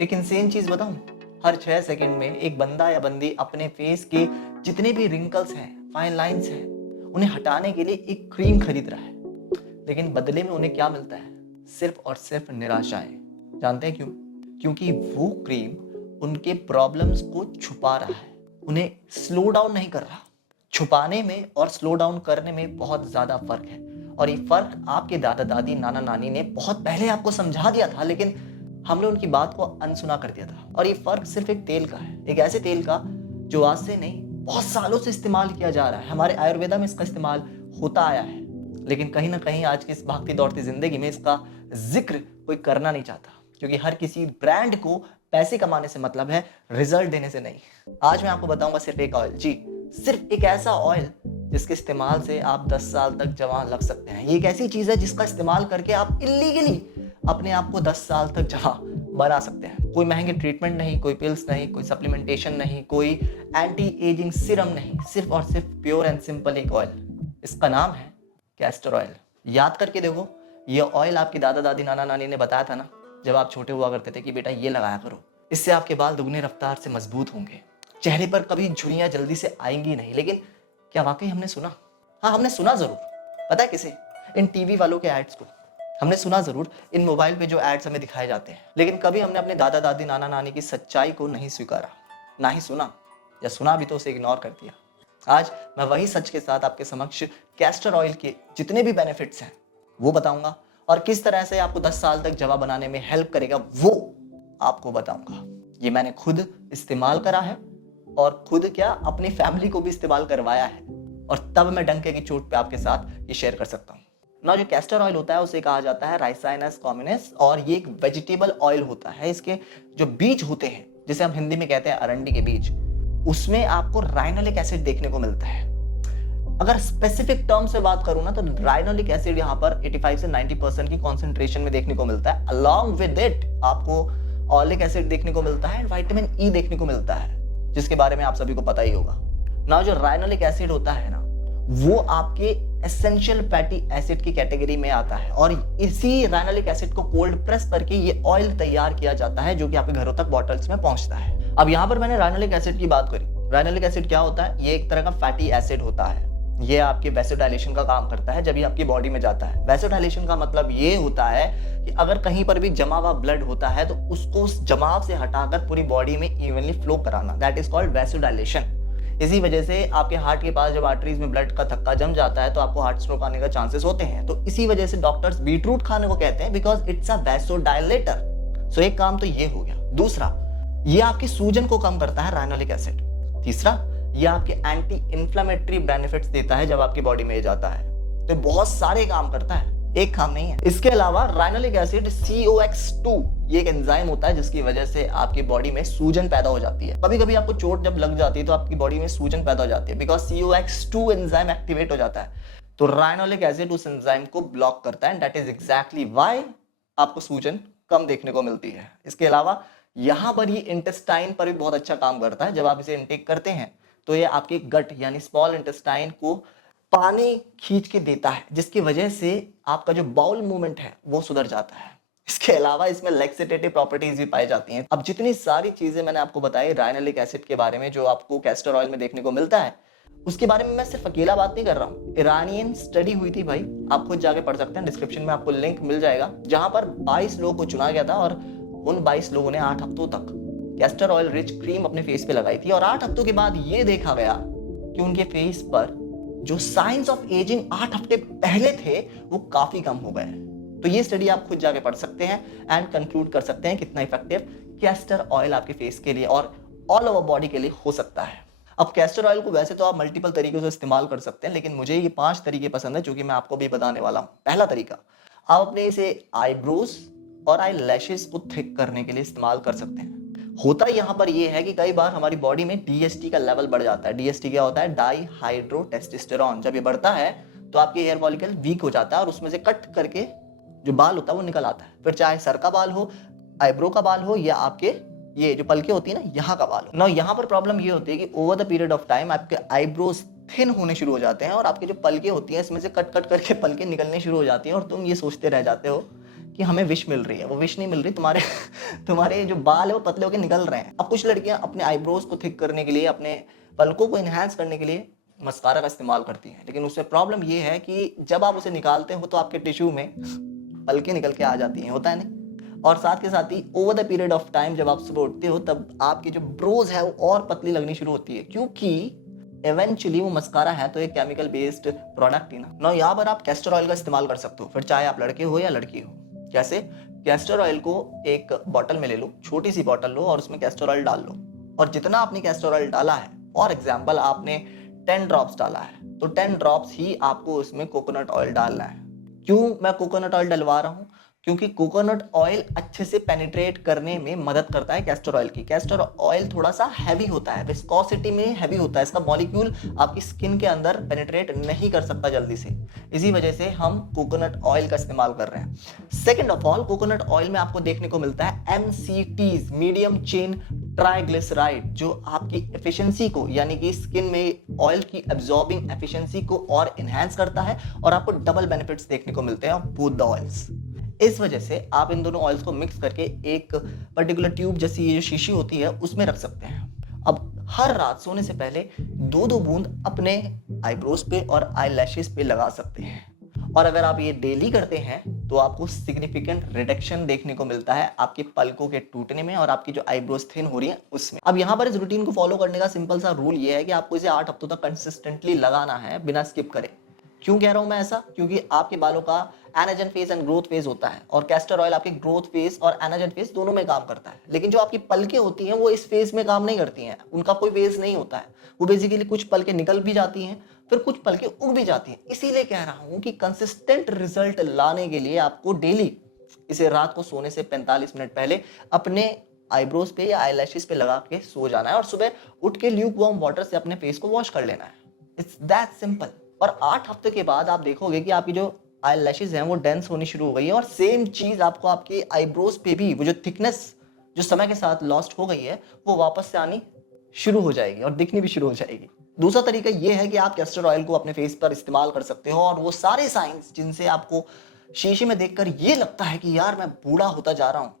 एक इंसेन चीज बताऊं, हर 6 सेकंड में एक बंदा या बंदी अपने फेस के जितने भी रिंकल्स हैं, फाइन लाइंस हैं, उन्हें हटाने के लिए एक क्रीम खरीद रहा है। लेकिन बदले में उन्हें क्या मिलता है? सिर्फ और सिर्फ निराशाएं। जानते हैं क्यों? क्योंकि वो क्रीम उनके प्रॉब्लम्स को छुपा रहा है, उन्हें स्लो डाउन नहीं कर रहा। छुपाने में और स्लो डाउन करने में बहुत ज्यादा फर्क है, और ये फर्क आपके दादा दादी नाना नानी ने बहुत पहले आपको समझा दिया था, लेकिन हमने उनकी बात को अनसुना कर दिया था। और ये फर्क सिर्फ एक तेल का है, एक ऐसे तेल का जो आज से नहीं बहुत सालों से इस्तेमाल किया जा रहा है। हमारे आयुर्वेदा में इसका इस्तेमाल होता आया है, लेकिन कहीं ना कहीं आज की इस भागती दौड़ती जिंदगी में इसका जिक्र कोई करना नहीं चाहता, क्योंकि हर किसी ब्रांड को पैसे कमाने से मतलब है, रिजल्ट देने से नहीं। आज मैं आपको बताऊंगा सिर्फ एक ऑयल, जी सिर्फ एक ऐसा ऑयल जिसके इस्तेमाल से आप 10 साल तक जवान लग सकते हैं। ये एक ऐसी चीज है जिसका इस्तेमाल करके आप इलीगली अपने आप को 10 साल तक जवान बना सकते हैं। कोई महंगे ट्रीटमेंट नहीं, कोई पिल्स नहीं, कोई सप्लीमेंटेशन नहीं, कोई एंटी एजिंग सिरम नहीं, सिर्फ और सिर्फ प्योर एंड सिंपल एक ऑयल। इसका नाम है कैस्टर ऑयल। याद करके देखो, ये ऑयल आपकी दादा दादी नाना नानी ने बताया था ना, जब आप छोटे हुआ करते थे कि बेटा ये लगाया करो, इससे आपके बाल दुगनी रफ्तार से मजबूत होंगे, चेहरे पर कभी झुर्रियां जल्दी से आएंगी नहीं। लेकिन क्या वाकई हमने सुना? हाँ, हमने सुना जरूर। पता है किसे? इन टीवी वालों के एड्स को हमने सुना जरूर, इन मोबाइल पे जो एड्स हमें दिखाए जाते हैं, लेकिन कभी हमने अपने दादा दादी नाना नानी की सच्चाई को नहीं स्वीकारा, ना ही सुना, या सुना भी तो उसे इग्नोर कर दिया। आज मैं वही सच के साथ आपके समक्ष कैस्टर ऑयल के जितने भी बेनिफिट्स हैं वो बताऊंगा, और किस तरह से आपको 10 साल तक जवां बनाने में हेल्प करेगा वो आपको बताऊंगा। ये मैंने खुद इस्तेमाल करा है, और खुद क्या अपनी फैमिली को भी इस्तेमाल करवाया है, और तब मैं डंके की चोट पे आपके साथ ये शेयर कर सकता हूँ ना। जो कैस्टर ऑयल होता है उसे कहा जाता है राइसाइनस कॉम्बिनेस, और ये एक वेजिटेबल ऑयल होता है। इसके जो बीज होते हैं, जिसे हम हिंदी में कहते हैं अरंडी के बीज, उसमें आपको राइनोलिक एसिड देखने को मिलता है। अगर स्पेसिफिक टर्म से बात करूं ना, तो राइनोलिक एसिड यहाँ पर 85 से 90% की कॉन्सेंट्रेशन में देखने को मिलता है। अलॉन्ग विद इट आपको ऑलिक एसिड देखने को मिलता है, विटामिन ई देखने को मिलता है, जिसके बारे में आप सभी को पता ही होगा ना। जो राइनोलिक एसिड होता है ना, वो आपके एसेंशियल फैटी एसिड की कैटेगरी में आता है, और इसी राइनोलिक एसिड को कोल्ड प्रेस करके ये ऑयल तैयार किया जाता है, जो कि आपके घरों तक बॉटल्स में पहुंचता है। अब यहाँ पर मैंने राइनोलिक एसिड की बात करी। राइनोलिक एसिड क्या होता है? ये एक तरह का फैटी एसिड होता है। ये आपके वैसोडाइलेशन का काम करता है जब ये आपकी बॉडी में जाता है। वैसोडाइलेशन का मतलब ये होता है कि अगर कहीं पर भी जमा हुआ ब्लड होता है तो उसको उस जमाव से हटाकर पूरी बॉडी में इवनली फ्लो कराना, दैट इज कॉल्ड वैसोडाइलेशन। इसी वजह से आपके हार्ट के पास जब आर्टरीज में ब्लड का थक्का जम जाता है तो आपको हार्ट स्ट्रोक आने का चांसेस होते हैं। तो इसी वजह से डॉक्टर्स बीटरूट खाने को कहते हैं, बिकॉज इट्स अ वैसोडाइलेटर। सो एक काम तो ये हो गया। दूसरा, ये आपकी सूजन को कम करता है राइनोलिक एसिड। तीसरा, ये आपके एंटी इंफ्लेमेटरी बेनिफिट्स देता है जब आपकी बॉडी में जाता है। तो बहुत सारे काम करता है, एक काम नहीं है। इसके अलावा राइनोलिक एसिड COX2 ये एक एंजाइम होता है जिसकी वजह से आपकी बॉडी में सूजन पैदा हो जाती है। कभी कभी आपको चोट जब लग जाती है तो आपकी बॉडी में सूजन पैदा हो जाती है, बिकॉज COX2 एंजाइम एक्टिवेट हो जाता है। तो राइनोलिक एसिड उस एंजाइम को ब्लॉक करता है, दैट इज एग्जैक्टली व्हाई आपको सूजन कम देखने को मिलती है। इसके अलावा यहाँ पर ये इंटेस्टाइन पर भी बहुत अच्छा काम करता है। जब आप इसे इनटेक करते हैं तो ये आपके गट यानी स्मॉल इंटेस्टाइन को पानी खींच के देता है, जिसकी वजह से आपका जो बाउल मूवमेंट है वो सुधर जाता है। इसके अलावा इसमें लैक्सेटेटिव प्रॉपर्टीज भी पाई जाती हैं। अब जितनी सारी चीजें मैंने आपको बताई राइनोलिक एसिड के बारे में जो आपको कैस्टर ऑयल में देखने को मिलता है, उसके बारे में मैं सिर्फ अकेला बात नहीं कर रहा हूँ। ईरानियन स्टडी हुई थी भाई, आप खुद जाके पढ़ सकते हैं, डिस्क्रिप्शन में आपको लिंक मिल जाएगा, जहां पर 22 लोगों को चुना गया था, और उन 22 लोगों ने 8 हफ्तों तक कैस्टर ऑयल रिच क्रीम अपने फेस पे लगाई थी, और 8 हफ्तों के बाद ये देखा गया कि उनके फेस पर जो साइंस ऑफ एजिंग 8 हफ्ते पहले थे वो काफी कम हो गए। तो ये स्टडी आप खुद जाके पढ़ सकते हैं एंड कंक्लूड कर सकते हैं कितना इफेक्टिव कैस्टर ऑयल आपके फेस के लिए और ऑल ओवर बॉडी के लिए हो सकता है। अब कैस्टर ऑयल को वैसे तो आप मल्टीपल तरीकों से इस्तेमाल कर सकते हैं, लेकिन मुझे ये 5 तरीके पसंद है जो कि मैं आपको भी बताने वाला हूँ। पहला तरीका, आप अपने इसे आईब्रोज और आई लैशेस को थिक करने के लिए इस्तेमाल कर सकते हैं। होता यहाँ पर यह है कि कई बार हमारी बॉडी में DHT का लेवल बढ़ जाता है। DHT क्या होता है? Dihydrotestosterone. जब ये बढ़ता है तो आपके हेयर फॉलिकल वीक हो जाता है और उसमें से कट करके जो बाल होता है वो निकल आता है। फिर चाहे सर का बाल हो, आईब्रो का बाल हो, या आपके ये जो पलके होती है ना यहाँ का बाल हो ना। यहाँ पर प्रॉब्लम ये होती है कि over the period of time आपके आईब्रोज थिन होने शुरू हो जाते हैं और आपके जो पलके होती हैं इसमें से कट कट करके पलके निकलने शुरू हो जाती हैं, और तुम ये सोचते रह जाते हो कि हमें विश मिल रही है, वो विश नहीं मिल रही, तुम्हारे जो बाल है वो पतले होकर निकल रहे हैं। अब कुछ लड़कियां अपने आईब्रोज को थिक करने के लिए, अपने पलकों को इनहेंस करने के लिए मस्कारा का इस्तेमाल करती हैं, लेकिन उससे प्रॉब्लम ये है कि जब आप उसे निकालते हो तो आपके टिश्यू में पलकें निकल के आ जाती हैं, होता है नहीं। और साथ के साथ ही over the period of time जब आप सुबह उठते हो तब आपकी जो ब्रोज है वो और पतली लगनी शुरू होती है, क्योंकि इवेंचुअली वो मस्कारा है तो एक केमिकल बेस्ड प्रोडक्ट ही ना। यहाँ पर आप कैस्टर ऑयल का इस्तेमाल कर सकते हो, फिर चाहे आप लड़के हो या लड़की हो। कैसे? कैस्टर ऑयल को एक बॉटल में ले लो, छोटी सी बॉटल लो और उसमें कैस्टर ऑयल डाल लो, और जितना आपने कैस्टर ऑयल डाला है, फॉर एग्जाम्पल आपने 10 ड्रॉप्स डाला है तो 10 ड्रॉप्स ही आपको उसमें कोकोनट ऑयल डालना है। क्यों मैं कोकोनट ऑयल डलवा रहा हूँ? क्योंकि कोकोनट ऑयल अच्छे से पेनिट्रेट करने में मदद करता है कैस्टर ऑयल की। कैस्टर ऑयल थोड़ा सा हैवी होता है, विस्कोसिटी में हैवी होता है, इसका मॉलिक्यूल आपकी स्किन के अंदर पेनिट्रेट नहीं कर सकता जल्दी से, इसी वजह से हम कोकोनट ऑयल का इस्तेमाल कर रहे हैं। Second of all, coconut oil में आपको देखने को मिलता है MCTs, मीडियम चेन ट्राइग्लिसराइड, जो आपकी एफिशिएंसी को, यानी कि स्किन में ऑयल की एब्जॉर्बिंग एफिशिएंसी को और इनहेंस करता है, और आपको डबल बेनिफिट्स देखने को मिलते हैं बोथ द ऑयल्स। इस वजह से आप इन दोनों ऑयल्स को मिक्स करके एक पर्टिकुलर ट्यूब जैसी ये जो शीशी होती है उसमें रख सकते हैं। अब हर रात सोने से पहले 2-2 बूंद अपने आईब्रोज पे और आई लैशेस पे लगा सकते हैं, और अगर आप ये डेली करते हैं तो आपको सिग्निफिकेंट रिडक्शन देखने को मिलता है आपके पलकों के टूटने में और आपकी जो आईब्रोज थिन हो रही है उसमें। अब यहाँ पर इस रूटीन को फॉलो करने का सिंपल सा रूल ये है कि आपको इसे 8 हफ्तों तक कंसिस्टेंटली लगाना है बिना स्किप करे। क्यों कह रहा हूं मैं ऐसा? क्योंकि आपके बालों का anagen phase and growth phase होता है, और कैस्टर ऑयल आपके ग्रोथ फेज और एनाजन फेज दोनों में काम करता है, लेकिन जो आपकी पलकें होती हैं वो इस फेज में काम नहीं करती हैं, उनका कोई फेज नहीं होता है। वो बेसिकली कुछ पलकें निकल भी जाती हैं, फिर कुछ पलकें उग भी जाती हैं। इसीलिए कह रहा हूं कि कंसिस्टेंट रिजल्ट लाने के लिए आपको डेली इसे रात को सोने से 45 मिनट पहले अपने आईब्रोज पे या आईलैशेस पे लगा के सो जाना है, और सुबह उठ के ल्यूक वार्म वाटर से अपने फेस को वॉश कर लेना है। It's that simple. और 8 हफ्ते के बाद आप देखोगे कि आपकी जो आई लैशेज हैं वो डेंस होनी शुरू हो गई है, और सेम चीज आपको आपके आईब्रोज पे भी वो जो थिकनेस जो समय के साथ लॉस्ट हो गई है वो वापस से आनी शुरू हो जाएगी और दिखनी भी शुरू हो जाएगी। दूसरा तरीका ये है कि आप कैस्टर ऑयल को अपने फेस पर इस्तेमाल कर सकते हो, और वो सारे साइंस जिनसे आपको शीशे में देखकर ये लगता है कि यार मैं बूढ़ा होता जा रहा हूँ,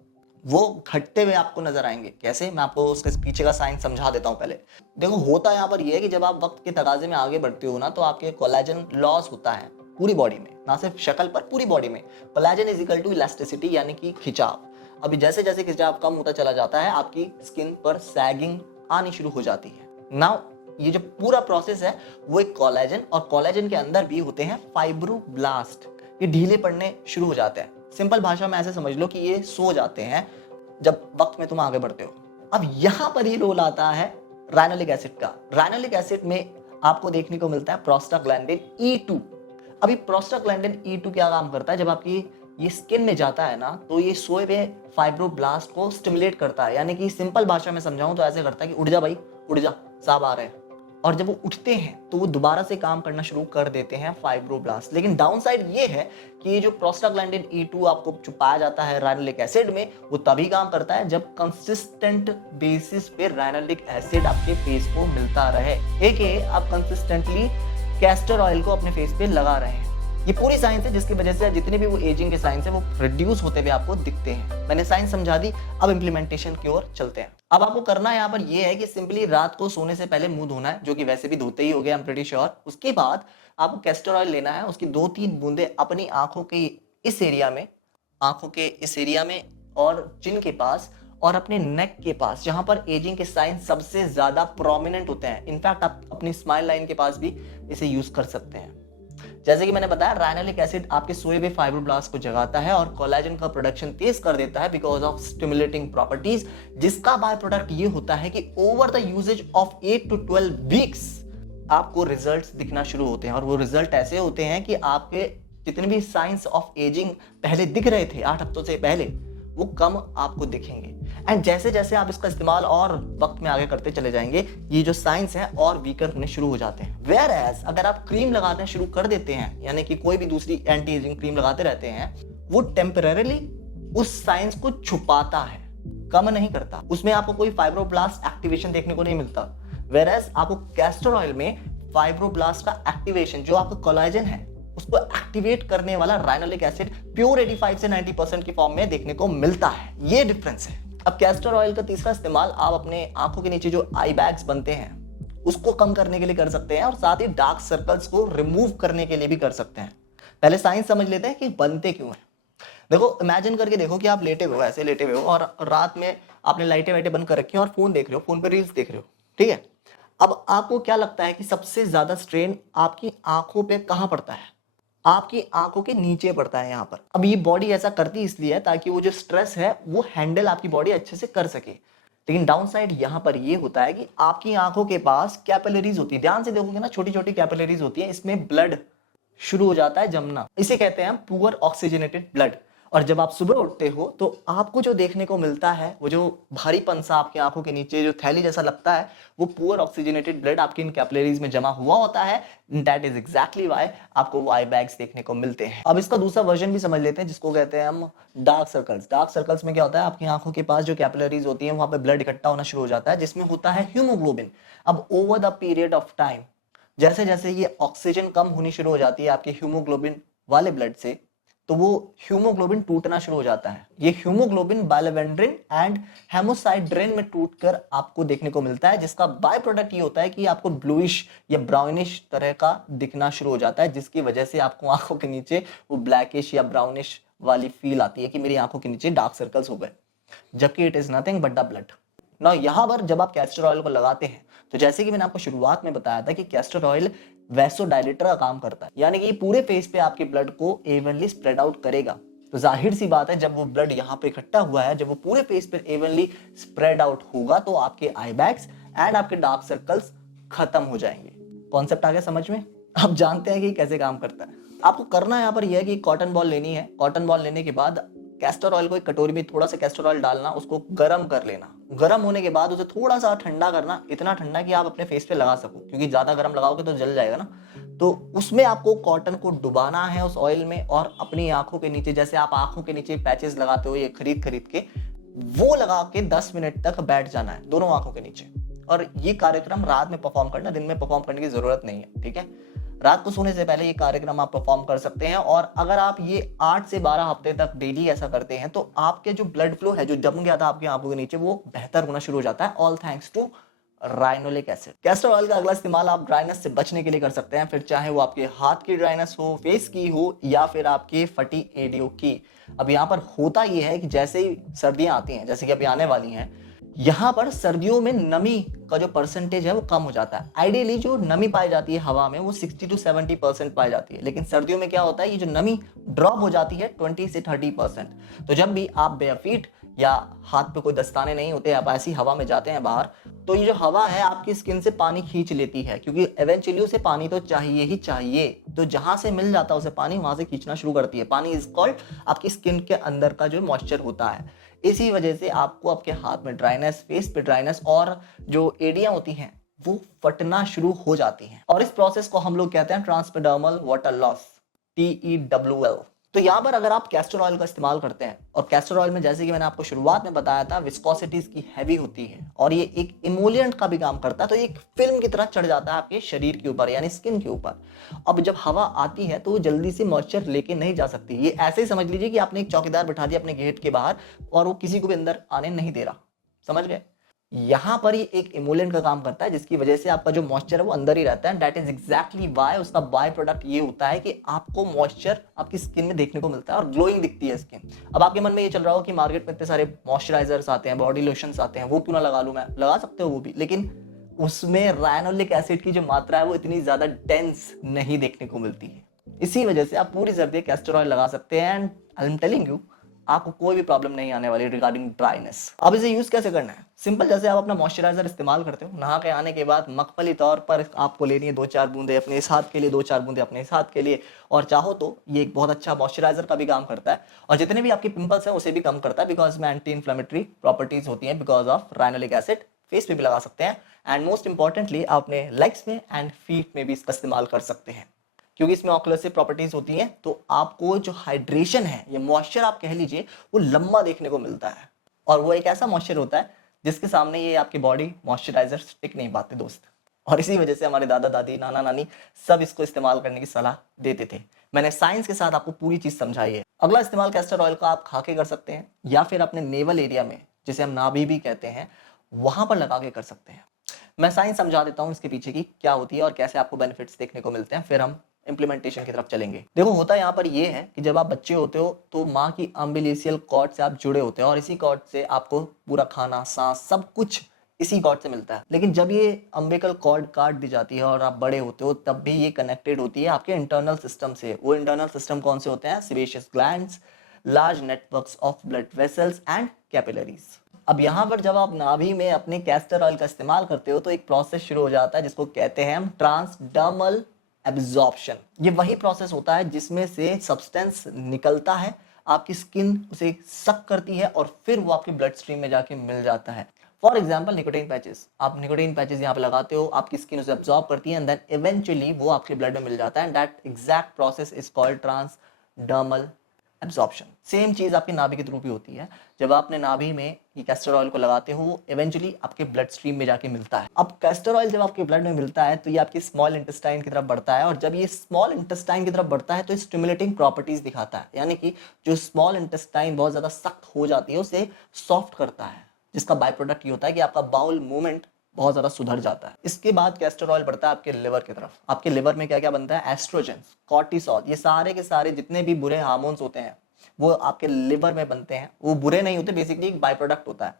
वो घटते हुए आपको नजर आएंगे। कैसे? मैं आपको उसके पीछे का साइंस समझा देता हूँ। पहले देखो, होता यहाँ पर ये है कि जब आप वक्त के तकाजे में आगे बढ़ते हो ना, तो आपके कोलेजन लॉस होता है पूरी बॉडी में, ना सिर्फ शक्ल पर, पूरी बॉडी में। Collagen is equal to elasticity, यानी कि खिंचाव। अभी जैसे जैसे खिंचाव कम होता चला जाता है, आपकी स्किन पर सैगिंग आनी शुरू हो जाती है। नाउ ये जो पूरा प्रोसेस है वो एक कोलेजन, और कोलेजन के अंदर भी होते हैं फाइब्रोब्लास्ट, ये ढीले पड़ने शुरू हो जाते हैं। सिंपल भाषा में ऐसे समझ लो कि ये सो जाते हैं जब वक्त में तुम आगे बढ़ते हो। अब यहां पर ये रोल आता है राइनोलिक एसिड का। राइनोलिक एसिड में आपको देखने को मिलता है प्रोस्टाग्लैंडिन E2। अभी प्रोस्टाग्लैंडिन E2 क्या काम करता है? जब आपकी ये स्किन में जाता है ना, तो ये सोए हुए फाइब्रोब्लास्ट को स्टिमुलेट करता है, यानी कि सिंपल भाषा में समझाऊं तो ऐसे करता है कि उठ जा भाई, उठ जा, साहब आ रहे हैं। और जब वो उठते हैं तो वो दोबारा से काम करना शुरू कर देते हैं फाइब्रोब्लास्ट। लेकिन डाउन साइड ये है कि ये जो प्रोस्टाग्लैंडिन E2 आपको जो पाया जाता है राइनोलिक एसिड में, वो तभी काम करता है जब कंसिस्टेंट बेसिस पे राइनोलिक एसिड आपके फेस को मिलता रहे, एक आप कंसिस्टेंटली कैस्टर ऑयल को अपने फेस पे लगा रहे हैं। ये पूरी साइंस है जिसकी वजह से जितने भी वो एजिंग के साइंस है वो रिड्यूस होते हुए आपको दिखते हैं। मैंने साइंस समझा दी, अब इम्प्लीमेंटेशन की ओर चलते हैं। अब आपको करना यहाँ पर ये है कि सिंपली रात को सोने से पहले मुंह धोना है, जो कि वैसे भी धोते ही हो गए, आई एम प्रीटी श्योर। उसके बाद आपको कैस्टर ऑयल लेना है, उसकी 2-3 बूंदे अपनी आंखों के इस एरिया में और चिन के पास और अपने नेक के पास, जहां पर एजिंग के साइंस सबसे ज्यादा प्रोमिनेंट होते हैं। इनफैक्ट आप अपनी स्माइल लाइन के पास भी इसे यूज कर सकते हैं। जैसे कि मैंने बताया, राइनोलिक एसिड आपके सोए हुए फाइब्रोब्लास्ट को जगाता है और कोलेजन का प्रोडक्शन तेज कर देता है बिकॉज ऑफ स्टिमुलेटिंग प्रॉपर्टीज, जिसका बाय प्रोडक्ट ये होता है कि over the usages of 8 to 12 weeks आपको रिजल्ट्स दिखना शुरू होते हैं। और वो रिजल्ट ऐसे होते हैं कि आपके जितने भी साइंस ऑफ एजिंग पहले दिख रहे थे 8 हफ्तों से पहले, वो कम आपको दिखेंगे। एंड जैसे जैसे आप इसका इस्तेमाल और वक्त में आगे करते चले जाएंगे, ये जो साइंस है और वीकर होने शुरू हो जाते हैं। वेयर एज अगर आप क्रीम लगाना शुरू कर देते हैं, यानी कि कोई भी दूसरी एंटी एजिंग क्रीम लगाते रहते हैं, वो टेम्पररीली उस साइंस को छुपाता है, कम नहीं करता। उसमें आपको कोई फाइब्रोब्लास्ट एक्टिवेशन देखने को नहीं मिलता। वेयर एज आपको कैस्टर ऑयल में फाइब्रोब्लास्ट का एक्टिवेशन, जो आपका कोलेजन है उसको एक्टिवेट करने वाला राइनोलिक एसिड प्योर 85 से 90% की फॉर्म में देखने को मिलता है। ये डिफरेंस है। अब कैस्टर ऑयल का तीसरा इस्तेमाल आप अपने आंखों के नीचे जो आई बैग्स बनते हैं उसको कम करने के लिए कर सकते हैं और साथ ही डार्क सर्कल्स को रिमूव करने के लिए भी कर सकते हैं। पहले साइंस समझ लेते हैं कि बनते क्यों हैं। देखो, इमेजिन करके देखो कि आप लेटे हुए हो, ऐसे लेटे हुए हो और रात में आपने लाइटें वाइटें बंद कर रखी हैं और फोन देख रहे हो, फोन पे रील्स देख रहे हो, ठीक है। अब आपको क्या लगता है कि सबसे ज्यादा स्ट्रेन आपकी आंखों पे कहां पड़ता है? आपकी आंखों के नीचे पड़ता है, यहां पर। अब ये बॉडी ऐसा करती इसलिए है ताकि वो जो स्ट्रेस है वो हैंडल आपकी बॉडी अच्छे से कर सके। लेकिन डाउन साइड यहां पर ये होता है कि आपकी आंखों के पास कैपिलरीज होती है। ध्यान से देखोगे ना, छोटी छोटी कैपिलरीज होती है, इसमें ब्लड शुरू हो जाता है जमना। इसे कहते हैं हम पुअर ऑक्सीजनेटेड ब्लड। और जब आप सुबह उठते हो तो आपको जो देखने को मिलता है, वो जो भारीपन सा आपकी आंखों के नीचे जो थैली जैसा लगता है, वो पुअर ऑक्सीजनेटेड ब्लड आपकी इन कैपिलरीज में जमा हुआ होता है। दैट इज एग्जैक्टली व्हाई आपको वो आई बैग्स देखने को मिलते हैं। अब इसका दूसरा वर्जन भी समझ लेते हैं, जिसको कहते हैं हम डार्क सर्कल्स। डार्क सर्कल्स में क्या होता है, आपकी आंखों के पास जो कैपिलरीज होती है वहां पर ब्लड इकट्ठा होना शुरू हो जाता है, जिसमें होता है हीमोग्लोबिन। अब over the period of time जैसे जैसे ये ऑक्सीजन कम होनी शुरू हो जाती है आपके हीमोग्लोबिन वाले ब्लड से, तो वो हीमोग्लोबिन टूटना शुरू हो जाता है। ये हीमोग्लोबिन बाइलेवेंड्रिन एंड हेमोसाइड्रिन में टूटकर आपको देखने को मिलता है, जिसका बाय प्रोडक्ट ये होता है कि आपको ब्लूइश या ब्राउनिश तरह का दिखना शुरू हो जाता है, जिसकी वजह से आपको आंखों के नीचे वो ब्लैकिश या ब्राउनिश वाली फील आती है कि मेरी आंखों के नीचे डार्क सर्कल्स हो गए, जबकि it is nothing but the blood. ना यहाँ पर जब आप कैस्टर ऑयल को लगाते हैं तो जैसे कि मैंने आपको शुरुआत में बताया था कि कैस्टर ऑयल वैसोडाइलेटर का काम करता है, यानी कि ये पूरे फेस पे आपके ब्लड को एवनली स्प्रेड आउट करेगा। तो जाहिर सी बात है, जब वो ब्लड यहाँ पे इकट्ठा हुआ है, जब वो पूरे फेस पे एवनली स्प्रेड आउट होगा तो आपके आई बैग्स एंड आपके डार्क सर्कल्स खत्म हो जाएंगे। कॉन्सेप्ट आ गया समझ में? आप जानते हैं कि कैसे काम करता है। आपको करना यहाँ पर यह है कि कॉटन बॉल लेनी है। कॉटन बॉल लेने के बाद कैस्टर ऑयल को एक कटोरी में थोड़ा सा कैस्टर ऑयल डालना, उसको गर्म कर लेना। गर्म होने के बाद उसे थोड़ा सा ठंडा करना, इतना ठंडा कि आप अपने फेस पे लगा सको, क्योंकि ज्यादा गर्म लगाओगे तो जल जाएगा ना। तो उसमें आपको कॉटन को डुबाना है उस ऑयल में, और अपनी आंखों के नीचे, जैसे आप आंखों के नीचे पैचेस लगाते हो ये खरीद खरीद के, वो लगा के 10 मिनट तक बैठ जाना है दोनों आंखों के नीचे। और ये कार्यक्रम रात में परफॉर्म करना, दिन में परफॉर्म करने की जरूरत नहीं है, ठीक है। रात को सोने से पहले ये कार्यक्रम आप परफॉर्म कर सकते हैं। और अगर आप ये 8 से 12 हफ्ते तक डेली ऐसा करते हैं तो आपके जो ब्लड फ्लो है, जो जम गया था आपकी आंखों के नीचे, वो बेहतर होना शुरू हो जाता है, all thanks to ricinoleic acid. Castor oil का अगला इस्तेमाल आप ड्राइनेस से बचने के लिए कर सकते हैं, फिर चाहे वो आपके हाथ की ड्राइनेस हो, फेस की हो, या फिर आपके फटी एडियो की। अब यहाँ पर होता ये है कि जैसे ही सर्दियां आती हैं, जैसे कि अभी आने वाली हैं, यहाँ पर सर्दियों में नमी का जो परसेंटेज है वो कम हो जाता है। आइडियली जो नमी पाई जाती है हवा में वो 60 to 70% पाई जाती है, लेकिन सर्दियों में क्या होता है, ये जो नमी ड्रॉप हो जाती है 20 से 30%। तो जब भी आप बेयरफीट या हाथ पे कोई दस्ताने नहीं होते, आप ऐसी हवा में जाते हैं बाहर, तो ये जो हवा है आपकी स्किन से पानी खींच लेती है, क्योंकि एवेंचुअली उसे पानी तो चाहिए ही चाहिए। तो जहां से मिल जाता है उसे पानी, वहां से खींचना शुरू करती है। पानी इज कॉल्ड आपकी स्किन के अंदर का जो मॉइस्चर होता है। इसी वजह से आपको आपके हाथ में ड्राइनेस, फेस पे ड्राइनेस, और जो एडियां होती हैं वो फटना शुरू हो जाती हैं। और इस प्रोसेस को हम लोग कहते हैं ट्रांसएपिडर्मल वाटर लॉस, TEWL। तो यहाँ पर अगर आप कैस्टर ऑयल का इस्तेमाल करते हैं, और कैस्टर ऑयल में जैसे कि मैंने आपको शुरुआत में बताया था, विस्कोसिटी इसकी हैवी होती है और ये एक इमोलिएंट का भी काम करता है, तो एक फिल्म की तरह चढ़ जाता है आपके शरीर के ऊपर, यानी स्किन के ऊपर। अब जब हवा आती है तो वो जल्दी से मॉइस्चर लेके नहीं जा सकती। ये ऐसे ही समझ लीजिए कि आपने एक चौकीदार बिठा दिया अपने गेट के बाहर और वो किसी को भी अंदर आने नहीं दे रहा, समझ गए? यहां पर ये एक इमोलेंट का काम करता है, जिसकी वजह से आपका जो मॉइस्चर है वो अंदर ही रहता है। दैट इज एग्जैक्टली व्हाई उसका बाय प्रोडक्ट ये होता है कि आपको मॉइस्चर आपकी स्किन में देखने को मिलता है और ग्लोइंग दिखती है स्किन। अब आपके मन में ये चल रहा हो कि मार्केट में इतने सारे मॉइस्चराइजर्स आते हैं, बॉडी लोशंस आते हैं, वो क्यों ना लगा लूं मैं? लगा सकते हो वो भी, लेकिन उसमें राइनोलिक एसिड की जो मात्रा है वो इतनी ज्यादा डेंस नहीं देखने को मिलती है। इसी वजह से आप पूरी सर्दी कैस्टर ऑयल लगा सकते हैं, and I am telling you, आपको कोई भी प्रॉब्लम नहीं आने वाली रिगार्डिंग ड्राइनेस। अब इसे यूज कैसे करना है? सिंपल, जैसे आप अपना मॉइस्चराइजर इस्तेमाल करते हो, नहा के आने के बाद मखमली तौर पर आपको लेनी है 2-4 बूंदे अपने इस हाथ के लिए, 2-4 बूंदे अपने इस हाथ के लिए, और चाहो तो ये एक बहुत अच्छा मॉइस्चराइजर का भी काम करता है, और जितने भी आपके पिंपल्स हैं उसे भी कम करता है, बिकॉज में एंटी इन्फ्लेमेटरी प्रॉपर्टीज होती हैं बिकॉज ऑफ राइनोलिक एसिड। फेस पे भी लगा सकते हैं, एंड मोस्ट इंपॉर्टेंटली आप अपने लेग्स में एंड फीट में भी इसका इस्तेमाल कर सकते हैं, क्योंकि इसमें ऑक्लूसिव प्रॉपर्टीज होती हैं। तो आपको जो हाइड्रेशन है, ये मॉइस्चर आप कह लीजिए, वो लंबा देखने को मिलता है, और वो एक ऐसा मॉइस्चर होता है जिसके सामने ये आपकी बॉडी मॉइस्चराइजर टिक नहीं पाते दोस्त। और इसी वजह से हमारे दादा दादी, नाना नानी सब इसको इस्तेमाल करने की सलाह देते थे। मैंने साइंस के साथ आपको पूरी चीज समझाई है। अगला इस्तेमाल कैस्टर ऑयल का आप खा के कर सकते हैं या फिर अपने नेवल एरिया में, जिसे हम नाभि भी कहते हैं, वहां पर लगा के कर सकते हैं। मैं साइंस समझा देता हूँ इसके पीछे की क्या होती है और कैसे आपको बेनिफिट्स देखने को मिलते हैं, फिर हम इंप्लीमेंटेशन की तरफ चलेंगे। देखो, होता यहाँ पर ये है कि जब आप बच्चे होते हो तो माँ की अम्बिलिसियल कॉर्ड से आप जुड़े होते हैं और इसी कॉर्ड से आपको पूरा खाना, सांस, सब कुछ इसी कॉर्ड से मिलता है। लेकिन जब ये अम्बिकल कॉर्ड काट दी जाती है और आप बड़े होते हो, तब भी ये कनेक्टेड होती है आपके इंटरनल सिस्टम से। वो इंटरनल सिस्टम कौन से होते हैं? Sebaceous glands, large networks of blood vessels and capillaries. अब यहाँ पर जब आप नाभि में अपने कैस्टर ऑयल का इस्तेमाल करते हो तो एक प्रोसेस शुरू हो जाता है जिसको कहते हैं हम ट्रांसडर्मल एब्जॉर्प्शन। ये वही प्रोसेस होता है जिसमें से सब्सटेंस निकलता है, आपकी स्किन उसे सक करती है और फिर वो आपके ब्लड स्ट्रीम में जाके मिल जाता है। फॉर एग्जाम्पल निकोटीन पैचेस, आप निकोटीन पैचेस यहाँ पे लगाते हो, आपकी स्किन उसे एब्जॉर्ब करती है एंड देन इवेंचुअली वो आपके ब्लड में मिल जाता है, and that exact process is called transdermal absorption. Same चीज आपकी नाभि के थ्रू भी होती है। जब आप अपने नाभि में ये कैस्टर ऑयल को लगाते हो, वो इवेंचुअली आपके ब्लड स्ट्रीम में जाके मिलता है। अब कैस्टर ऑयल जब आपके ब्लड में मिलता है तो ये आपकी स्मॉल इंटेस्टाइन की तरफ बढ़ता है, और जब ये स्मॉल इंटेस्टाइन की तरफ बढ़ता है तो स्टिमुलेटिंग प्रॉपर्टीज दिखाता है, यानी कि जो स्मॉल इंटेस्टाइन बहुत ज्यादा सख्त हो जाती है उसे सॉफ्ट करता है, जिसका बाय प्रोडक्ट ये होता है कि आपका बाउल मूवमेंट बहुत ज्यादा सुधर जाता है। इसके बाद कैस्टर ऑयल बढ़ता है आपके लिवर की तरफ। आपके लिवर में क्या क्या बनता है? एस्ट्रोजन, कॉर्टिसोल, ये सारे के सारे जितने भी बुरे हार्मोन्स होते हैं वो आपके लिवर में बनते हैं। वो बुरे नहीं होते, बेसिकली एक बाय प्रोडक्ट होता है,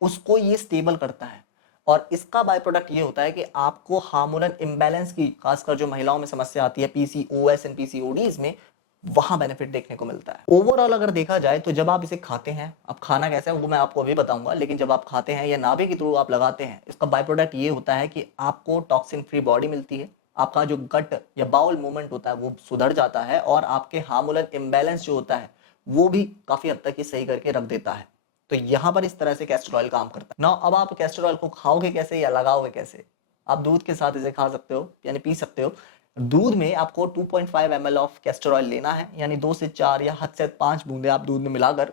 उसको ये स्टेबल करता है। और इसका बाय प्रोडक्ट ये होता है कि आपको हार्मोनल इम्बैलेंस की, खासकर जो महिलाओं में समस्या आती है पीसीओएस एंड पीसीओडीज में, वहां बेनिफिट देखने को मिलता है। ओवरऑल अगर देखा जाए तो जब आप इसे खाते हैं, अब खाना कैसे है वो मैं आपको अभी बताऊंगा, लेकिन जब आप खाते हैं या नाभि के थ्रू आप लगाते हैं, इसका बाय प्रोडक्ट ये होता है कि आपको टॉक्सिन फ्री बॉडी मिलती है, आपका जो गट या बाउल मूवमेंट होता है वो सुधर जाता है, और आपके हार्मोनल इम्बैलेंस जो होता है वो भी काफी हद तक ये सही करके रख देता है। तो यहाँ पर इस तरह से कैस्टर ऑयल काम करता है। नाउ अब आप कैस्टर ऑयल को खाओगे कैसे या लगाओगे कैसे? आप दूध के साथ इसे खा सकते हो, यानी पी सकते हो। दूध में आपको 2.5 ml ऑफ कैस्टर ऑयल लेना है, यानी 2 से 4 या हद से 5 बूंदे आप दूध में मिलाकर,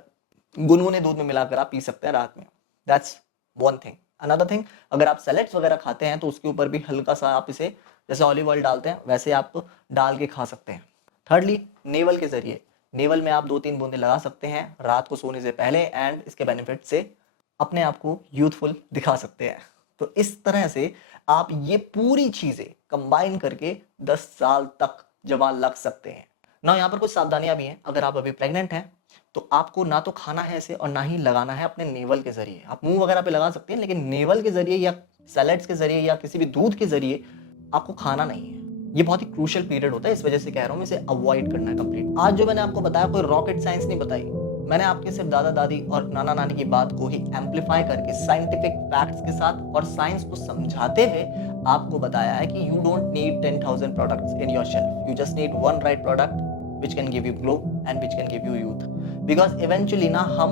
गुनगुने दूध में मिलाकर आप पी सकते हैं रात में। That's one thing. Another thing, अगर आप सैलेड्स वगैरह खाते हैं तो उसके ऊपर भी हल्का सा आप इसे, जैसे ऑलिव ऑयल डालते हैं वैसे आप डाल के खा सकते हैं। थर्डली, नेवल के जरिए, नेवल में आप 2-3 बूंदे लगा सकते हैं रात को सोने से पहले, एंड इसके बेनिफिट से अपने आप को यूथफुल दिखा सकते हैं। तो इस तरह से आप ये पूरी चीजें कंबाइन करके 10 साल तक जवान लग सकते हैं ना। यहाँ पर कुछ सावधानियां भी हैं। अगर आप अभी प्रेग्नेंट हैं तो आपको ना तो खाना है ऐसे और ना ही लगाना है अपने नेवल के जरिए। आप मुंह वगैरह पे लगा सकते हैं, लेकिन नेवल के जरिए या सैलेड्स के जरिए या किसी भी दूध के जरिए आपको खाना नहीं है। ये बहुत ही क्रूशियल पीरियड होता है, इस वजह से कह रहा हूँ इसे अवॉइड करना है कंप्लीट। आज जो मैंने आपको बताया कोई रॉकेट साइंस नहीं बताई, मैंने आपके सिर्फ दादा दादी और नाना नानी की बात को ही एम्पलीफाई करके साइंटिफिक फैक्ट्स के साथ और साइंस को समझाते हुए आपको बताया है कि you don't need 10,000 products in your shelf, you just need one right product which can give you glow and which can give you youth. Because eventually ना हम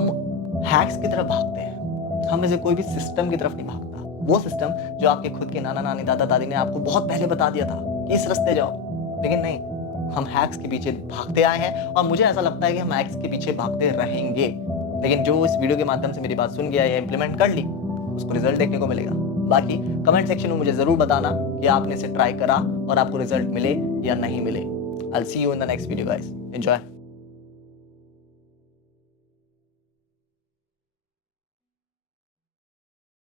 हैक्स की तरफ भागते हैं, हम ऐसे कोई भी सिस्टम की तरफ नहीं भागता। वो सिस्टम जो आपके खुद के नाना नानी दादा दादी ने आपको बहुत पहले बता दिया था कि इस रास्ते जाओ, लेकिन नहीं, हम हैक्स के पीछे भागते आए हैं और मुझे ऐसा लगता है कि हम हैक्स के पीछे भागते रहेंगे। लेकिन जो इस वीडियो के माध्यम से मेरी बात सुन गया या इंप्लीमेंट कर ली, उसको रिजल्ट देखने को मिलेगा। बाकी कमेंट सेक्शन में मुझे जरूर बताना कि आपने इसे ट्राई करा और आपको रिजल्ट मिले या नहीं मिले। I'll see you in the next video, guys. Enjoy.